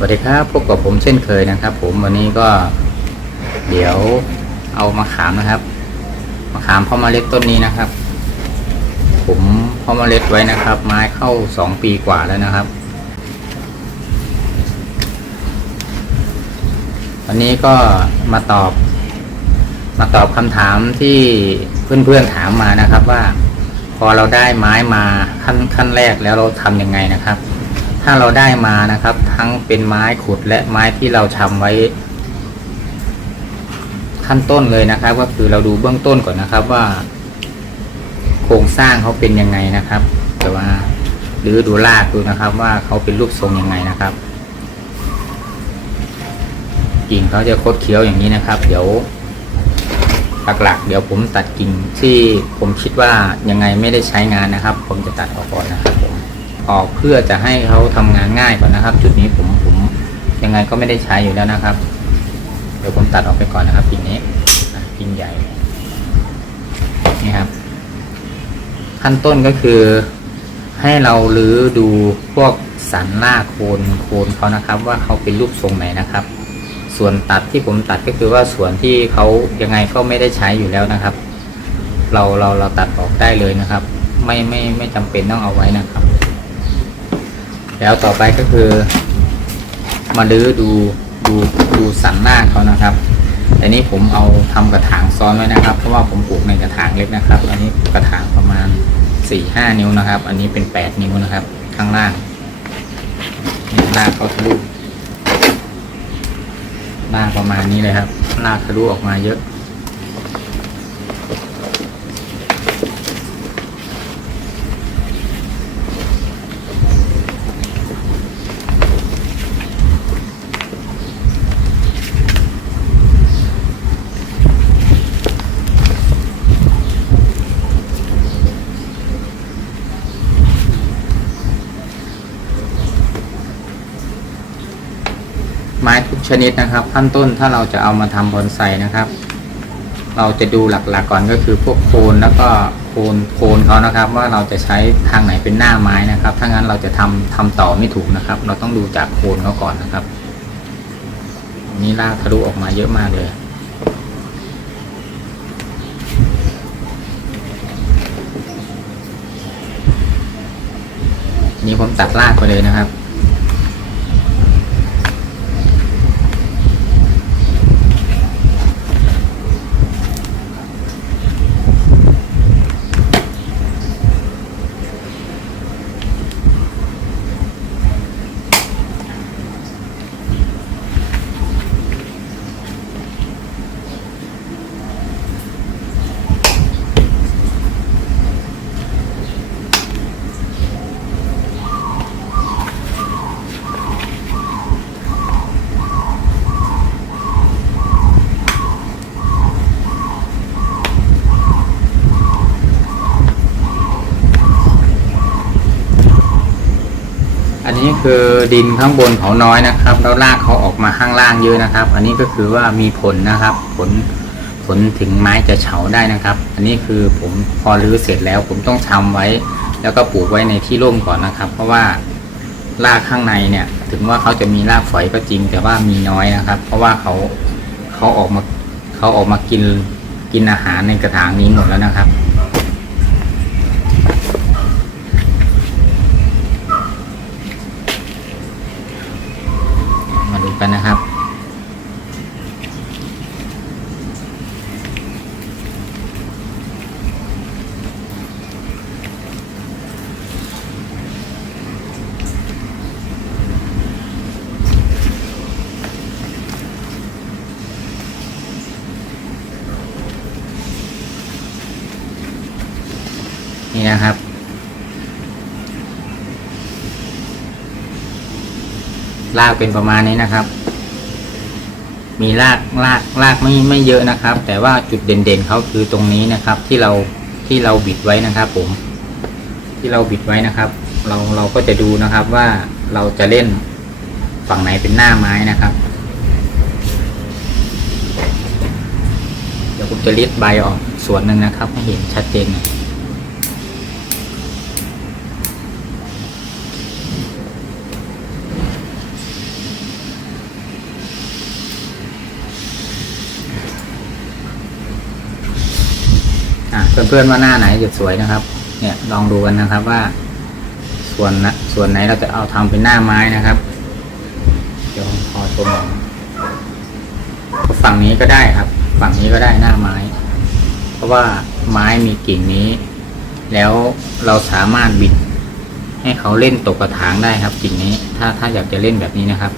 สวัสดีครับพบกับผมเช่นเคยนะครับ ผมวันนี้ก็เดี๋ยวเอามาขามนะครับมาขามพาะเมล็ดต้นนี้นะครับ ผมพาะเมล็ดไว้นะครับ ไม้เข้าสองปีกว่าแล้วนะครับวันนี้ก็มาตอบ มาตอบคำถามที่เพื่อนๆถามมานะครับว่า พอเราได้ไม้มาขั้นขั้นแรกแล้วเราทำยังไงนะครับ ถ้าเราได้มานะครับ ทั้งเป็นไม้ขุดและไม้ที่เราทำไว้ ขั้นต้นเลยนะครับ ก็คือเราดูเบื้องต้นก่อนนะครับว่า โครงสร้างเขาเป็นยังไงนะครับ แต่ว่าหรือดูรากดูนะครับ ว่าเขาเป็นรูปทรงยังไงนะครับกิ่งเขาจะคดเคี้ยวอย่างนี้นะครับ เดี๋ยวหลักๆ เดี๋ยวผมตัดกิ่งที่ผมคิดว่ายังไงไม่ได้ใช้งานนะครับ ผมจะตัดออกก่อนนะครับผม ออกเพื่อจะให้เขาทำงานง่ายก่อนนะครับ จุดนี้ผมผมยังไงก็ไม่ได้ใช้อยู่แล้วนะครับ เดี๋ยวผมตัดออกไปก่อนนะครับกิ่งนี้กิ่งใหญ่นี่ครับ ขั้นต้นก็คือให้เราลื้อดูพวกสันราโคนโคนเขานะครับ ว่าเขาเป็นรูปทรงไหนนะครับ ส่วนตัดที่ผมตัดก็คือว่าส่วนที่เขายังไงก็ไม่ได้ใช้อยู่แล้วนะครับ เราเราเราตัดออกได้เลยนะครับ ไม่ไม่ไม่จำเป็นต้องเอาไว้นะครับ แล้วต่อไปก็คือ มาลื้อดูดูดูสันหน้าเขานะครับแต่นี้ผมเอาทำกระถางซ้อนไว้นะครับ เพราะว่าผมปลูกในกระถางเล็กนะครับ อันนี้กระถางประมาณสี่ห้านิ้วนะครับ อันนี้เป็นแปดนิ้วนะครับ ข้างล่างนี่ลากเขาทะลุลากประมาณนี้เลยครับลากทะลุออกมาเยอะ ชนิดนะครับ ขั้นต้นถ้าเราจะเอามาทำบอนไซนะครับ เราจะดูหลักๆก่อนก็คือพวกโคนแล้วก็โคนโคนเขานะครับ ว่าเราจะใช้ทางไหนเป็นหน้าไม้นะครับ ถ้างั้นเราจะทำทำต่อไม่ถูกนะครับ เราต้องดูจากโคนเขาก่อนนะครับ นี่ลากทะลุออกมาเยอะมากเลยนนี้ผมตัดรากไปเลยนะครับ นนี้คือดินข้างบนเขาน้อยนะครับ แล้วรากเขาออกมาข้างล่างเยอะนะครับ อันนี้ก็คือว่ามีผลนะครับ ผลผลถึงไม้จะเฉาได้นะครับ อันนี้คือผมพอรื้อเสร็จแล้ว ผมต้องทำไว้ แล้วก็ปลูกไว้ในที่ร่มก่อนนะครับ เพราะว่ารากข้างในเนี่ย ถึงว่าเขาจะมีรากฝอยก็จริง แต่ว่ามีน้อยนะครับ เพราะว่าเขาเขาออกมาเขาออกมากินกินอาหารในกระถางนี้หมดแล้วนะครับ มาดูกันนะครับ นี่นะครับ ลากเป็นประมาณนี้นะครับ มีรากรากรากไม่ไม่เยอะนะครับ แต่ว่าจุดเด่นๆเขาคือตรงนี้นะครับ ที่เราที่เราบิดไว้นะครับ ผม ที่เราบิดไว้นะครับ เราเราก็จะดูนะครับว่าเราจะเล่นฝั่งไหนเป็นหน้าไม้นะครับ เดี๋ยวผมจะลิดใบออกส่วนหนึ่งนะครับ ให้เห็นชัดเจนน่อย เพื่อนๆว่าหน้าไหนจะสวยนะครับ เนี่ยลองดูกันนะครับว่า ส่วนนะส่วนไหนเราจะเอาทำเป็นหน้าไม้นะครับ เดี๋ยวผมขอชมหน่อยฝั่งนี้ก็ได้ครับ ฝั่งนี้ก็ได้หน้าไม้ เพราะว่าไม้มีกิ่งนี้ แล้วเราสามารถบิด ให้เขาเล่นตกกระถางได้ครับกิ่งนี้ ถ้าถ้าอยากจะเล่นแบบนี้นะครับ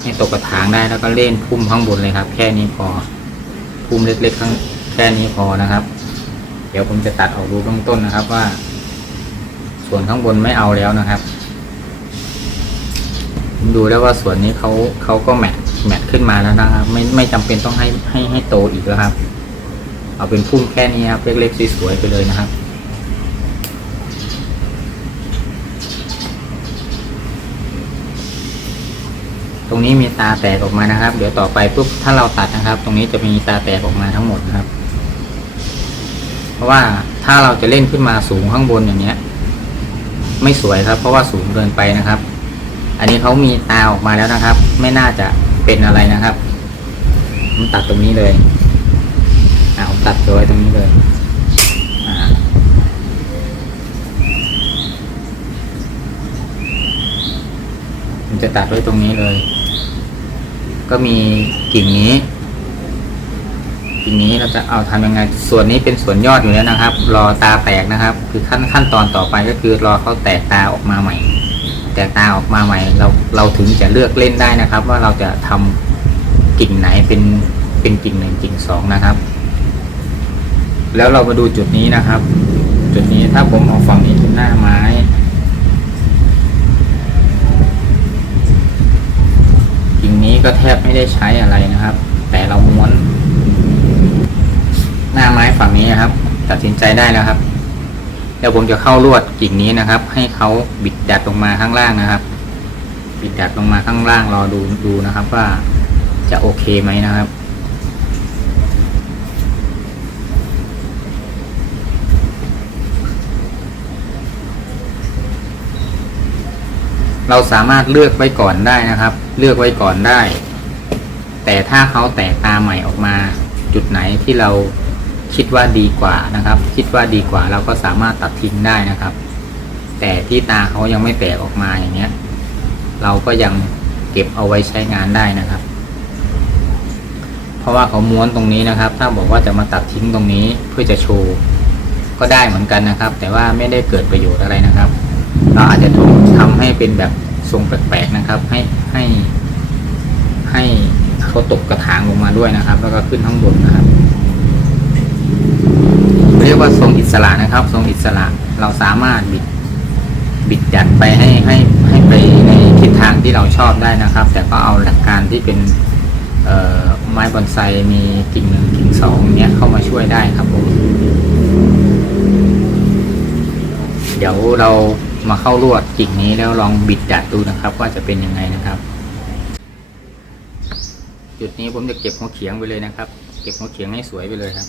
ให้ตกกระถางได้แล้วก็เล่นพุ่มข้างบนเลยครับ แค่นี้พอพุ่มเล็กๆข้างแค่นี้พอนะครับ เดี๋ยวผมจะตัดออกดูเบื้องต้นนะครับว่า ส่วนข้างบนไม่เอาแล้วนะครับผมดูแล้วว่าส่วนนี้เขาเขาก็แมทแมทขึ้นมาแล้วนะครับ ไม่ไม่จำเป็นต้องให้ให้ให้โตอีกแล้วครับ เอาเป็นพุ่มแค่นี้ครับเล็กๆสวยๆไปเลยนะครับตรงนี้มีตาแตกออกมานะครับ เดี๋ยวต่อไปปุ๊บถ้าเราตัดนะครับ ตรงนี้จะมีตาแตกออกมาทั้งหมดนะครับ เพราะว่าถ้าเราจะเล่นขึ้นมาสูงข้างบนอย่างเนี้ย ไม่สวยครับ เพราะว่าสูงเกินไปนะครับ อันนี้เขามีตาออกมาแล้วนะครับ ไม่น่าจะเป็นอะไรนะครับผมตัดตรงนี้เลยอ่าผมตัดตัวไว้ตรงนี้เลยอ่าผมจะตัดไว้ตรงนี้เลย ก็มีกิ่งนี้ ทีนี้เราจะเอาทำยังไง ส่วนนี้เป็นส่วนยอดอยู่แล้วนะครับ รอตาแตกนะครับ คือขั้นขั้นตอนต่อไปก็คือรอเขาแตกตาออกมาใหม่ แตกตาออกมาใหม่ เราเราถึงจะเลือกเล่นได้นะครับ ว่าเราจะทำกิ่งไหนเป็นเป็นกิ่งหนึ่งกิ่งสองนะครับ แล้วเรามาดูจุดนี้นะครับ จุดนี้ถ้าผมเอาฝั่งนี้หน้าไม้กิ่งนี้ก็แทบไม่ได้ใช้อะไรนะครับ แต่เราม้วน น้าไม้ฝั่งนี้นะครับ ตัดสินใจได้แล้วครับ เดี๋ยวผมจะเข้าลวดกิ่งนี้นะครับ ให้เขาบิดดัดลงมาข้างล่างนะครับ บิดดัดลงมาข้างล่างรอดูดูนะครับ ว่าจะโอเคไหมนะครับเราสามารถเลือกไว้ก่อนได้นะครับ เลือกไว้ก่อนได้ แต่ถ้าเขาแตกตาใหม่ออกมา จุดไหนที่เรา คิดว่าดีกว่านะครับ คิดว่าดีกว่าเราก็สามารถตัดทิ้งได้นะครับ แต่ที่ตาเขายังไม่แตกออกมาอย่างเงี้ย เราก็ยังเก็บเอาไว้ใช้งานได้นะครับ เพราะว่าเขาม้วนตรงนี้นะครับ ถ้าบอกว่าจะมาตัดทิ้งตรงนี้เพื่อจะโชว์ก็ได้เหมือนกันนะครับ แต่ว่าไม่ได้เกิดประโยชน์อะไรนะครับ เราอาจจะทำให้เป็นแบบทรงแปลกๆนะครับ ให้ให้ ให้เขาตกกระถางลงมาด้วยนะครับ แล้วก็ขึ้นข้างบนนะครับ เรียกว่าทรงอิสระนะครับ ทรงอิสระเราสามารถบิดบิดจัดไปให้ให้ให้ไปในทิศทางที่เราชอบได้นะครับ แต่ก็เอาหลักการที่เป็นไม้บอนไซมีกิ่งหนึ่งกิ่งสองเนี้ยเข้ามาช่วยได้ครับผมเดี๋ยวเรามาเข้าลวดกิ่งนี้แล้วลองบิดดัดดูนะครับ ว่าจะเป็นยังไงนะครับ จุดนี้ผมจะเก็บหัวเขียงไปเลยนะครับ เก็บหัวเขียงให้สวยไปเลยครับ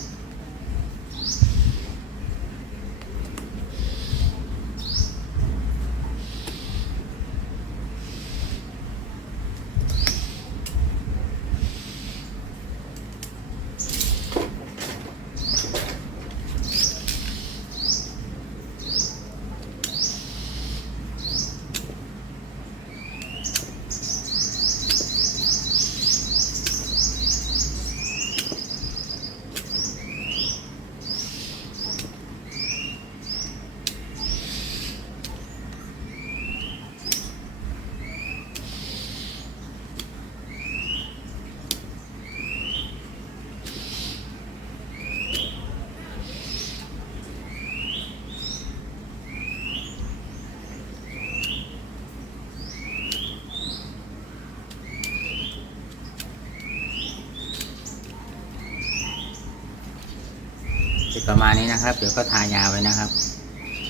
ประมาณนี้นะครับ เดี๋ยวก็ทายาไว้นะครับ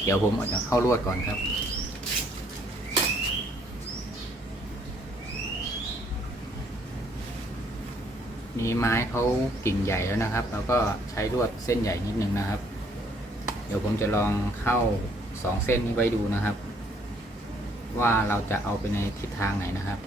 เดี๋ยวผมอาจจะเข้าลวดก่อนครับ นี่ไม้เขากิ่งใหญ่แล้วนะครับ แล้วก็ใช้ลวดเส้นใหญ่นิดนึงนะครับ เดี๋ยวผมจะลองเข้าสองเส้นนี้ไว้ดูนะครับ ว่าเราจะเอาไปในทิศทางไหนนะครับ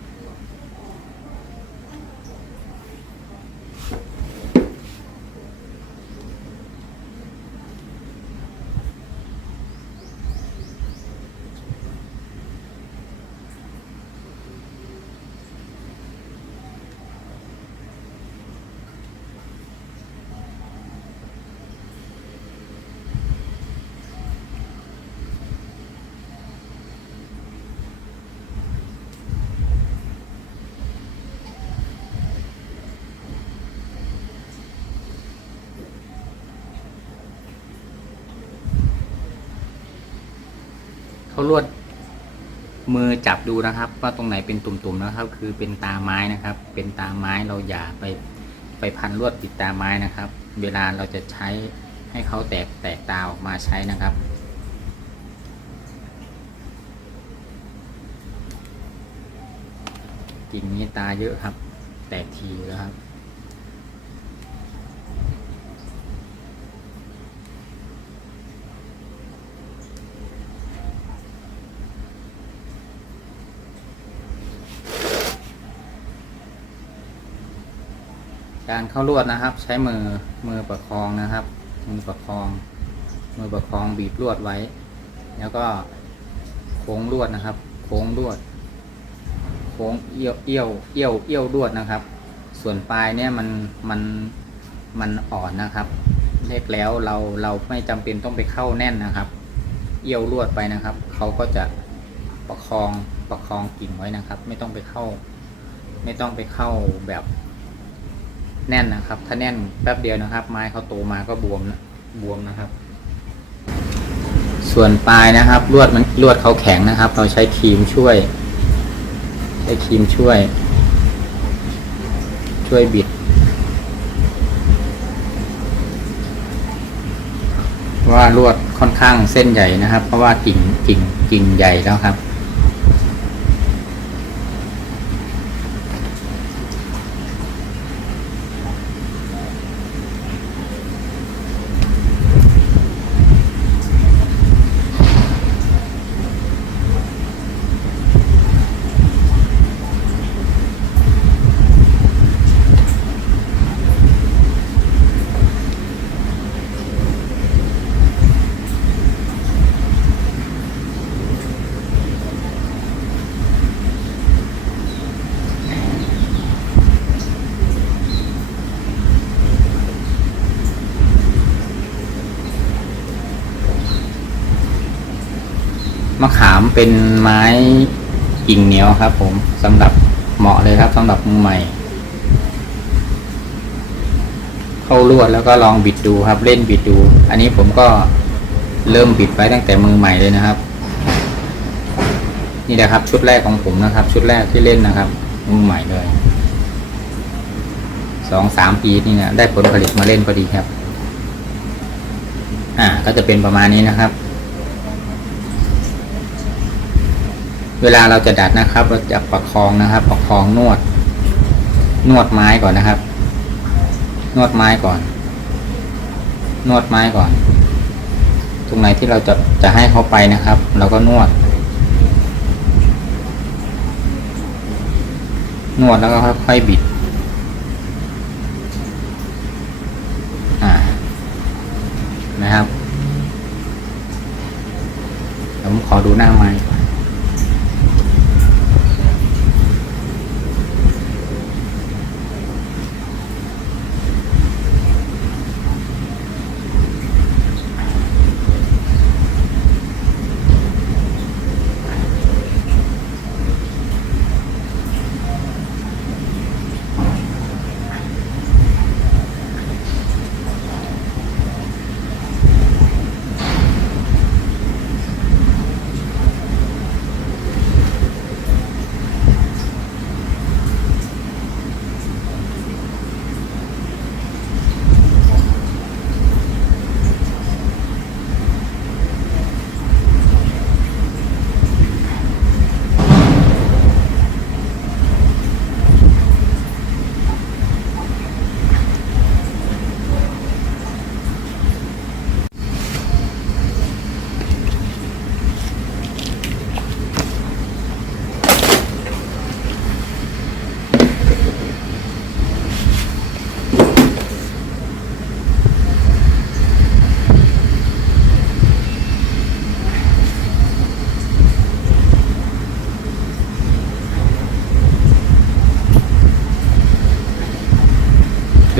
เขาลวดมือจับดูนะครับ ว่าตรงไหนเป็นตุ่มๆนะครับ คือเป็นตาไม้นะครับ เป็นตาไม้เราอย่าไปไปพันลวดติดตาไม้นะครับ เวลาเราจะใช้ให้เขาแตกแตกตาออกมาใช้นะครับกิ่งนี้ตาเยอะครับ แตกทีแล้วครับ การเข้าลวดนะครับ ใช้มือมือประคองนะครับ มือประคอง มือประคองบีบลวดไว้ แล้วก็โค้งลวดนะครับ โค้งลวด โค้งเอี้ยวเอี้ยวเอี้ยวเอี้ยวลวดนะครับ ส่วนปลายเนี่ยมันมันมันอ่อนนะครับเล็กแล้วเราเราไม่จำเป็นต้องไปเข้าแน่นนะครับ เอี้ยวลวดไปนะครับเขาก็จะประคองประคองกิ่งไว้นะครับ ไม่ต้องไปเข้า ไม่ต้องไปเข้าแบบ แน่นนะครับ ถ้าแน่นแป๊บเดียวนะครับ ไม้เขาโตมาก็บวมนะบวมนะครับ ส่วนปลายนะครับลวดมันลวดเขาแข็งนะครับ เราใช้ครีมช่วย ใช้ครีมช่วย ช่วยบิด ว่าลวดค่อนข้างเส้นใหญ่นะครับ เพราะว่ากิ่งกิ่งกิ่งใหญ่แล้วครับ มะขามเป็นไม้กิ่งเหนียวครับ ผมสำหรับเหมาะเลยครับสำหรับมือใหม่ เข้าลวดแล้วก็ลองบิดดูครับ เล่นบิดดู อันนี้ผมก็เริ่มบิดไว้ตั้งแต่มือใหม่เลยนะครับ นี่แหละครับ ชุดแรกของผมนะครับ ชุดแรกที่เล่นนะครับ มือใหม่เลยสองสามปีนี่นี่ยได้ผลผลิตมาเล่นพอดีครับ อ่า ก็จะเป็นประมาณนี้นะครับ เวลาเราจะดัดนะครับ เราจะประคองนะครับ ประคองนวด นวดไม้ก่อนนะครับ นวดไม้ก่อน นวดไม้ก่อน ตรงไหนที่เราจะจะให้เขาไปนะครับ เราก็นวด นวดแล้วก็ค่อยๆบิดอ่านะครับผมขอดูหน้าไม้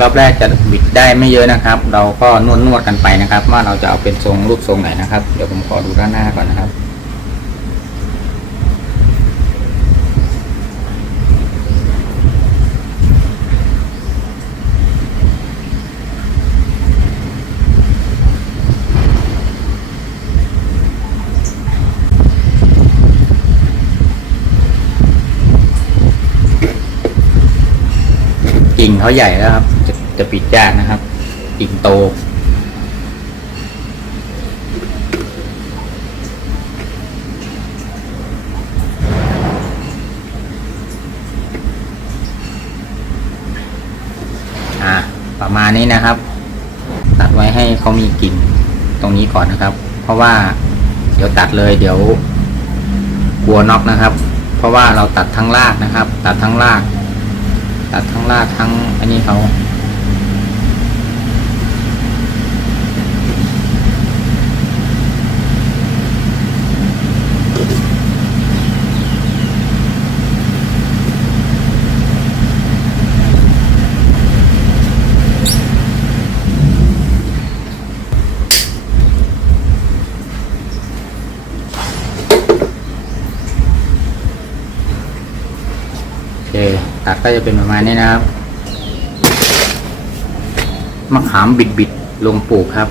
รอบแรกจะบิดได้ไม่เยอะนะครับ เราก็นวดนวดกันไปนะครับ ว่าเราจะเอาเป็นทรงรูปทรงไหนนะครับ เดี๋ยวผมขอดูด้านหน้าก่อนนะครับกิ่งเขาใหญ่แล้วครับ จ จะปิดยากนะครับกิ่งโต อ่าประมาณนี้นะครับ ตัดไว้ให้เขามีกิ่งตรงนี้ก่อนนะครับ เพราะว่าเดี๋ยวตัดเลยเดี๋ยวกลัวน็อกนะครับ เพราะว่าเราตัดทั้งรากนะครับ ตัดทั้งราก ตัดทั้งรากทั้งอันนี้เขา ก็จะเป็นประมาณนี้นะครับมะขามบิดบิดๆลงปลูกครับ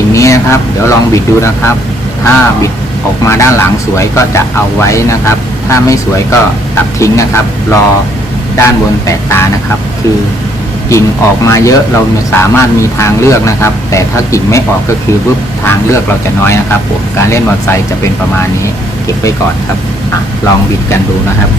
กิ่ง นะครับ เดี๋ยวลองบิดดูนะครับ ถ้าบิดออกมาด้านหลังสวยก็จะเอาไว้นะครับ ถ้าไม่สวยก็ตัดทิ้งนะครับ รอด้านบนแตกตานะครับ คือกิ่งออกมาเยอะเราสามารถมีทางเลือกนะครับ แต่ถ้ากิ่งไม่ออกก็คือปุ๊บทางเลือกเราจะน้อยนะครับผมการเล่นบอลไซจะเป็นประมาณนี้ เก็บไว้ก่อนครับอะลองบิดกันดูนะครับ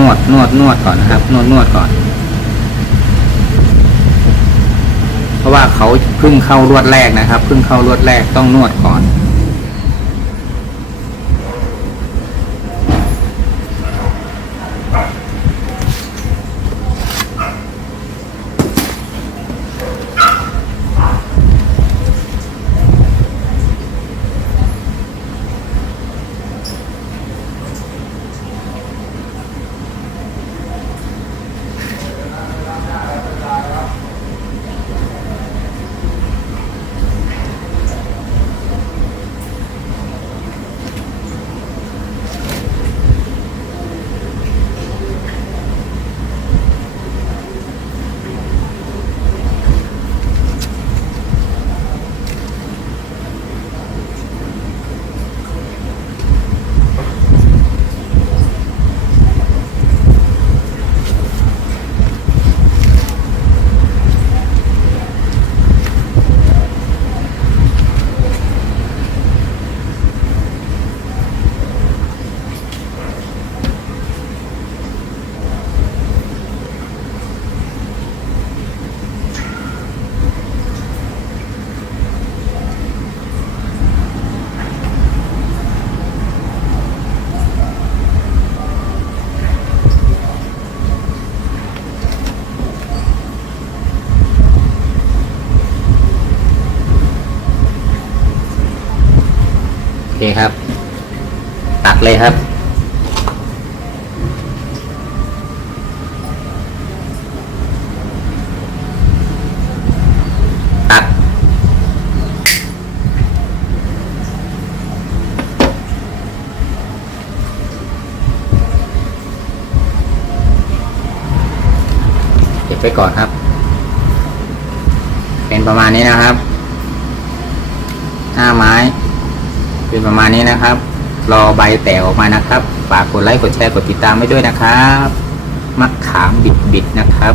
นวดนวดนวดก่อนนะครับ นวดนวดก่อน เพราะว่าเขาเพิ่งเข้ารวดแรกนะครับเพิ่งเข้ารวดแรกต้องนวดก่อน เคครับ ตัดเลยครับ ตัดเก็บไปก่อนครับ เป็นประมาณนี้นะครับห้าไม้ เป็นประมาณนี้นะครับ รอใบแตกออกมานะครับ ฝากกดไลค์กดแชร์กดติดตามไว้ด้วยนะครับมะขามบิดๆนะครับ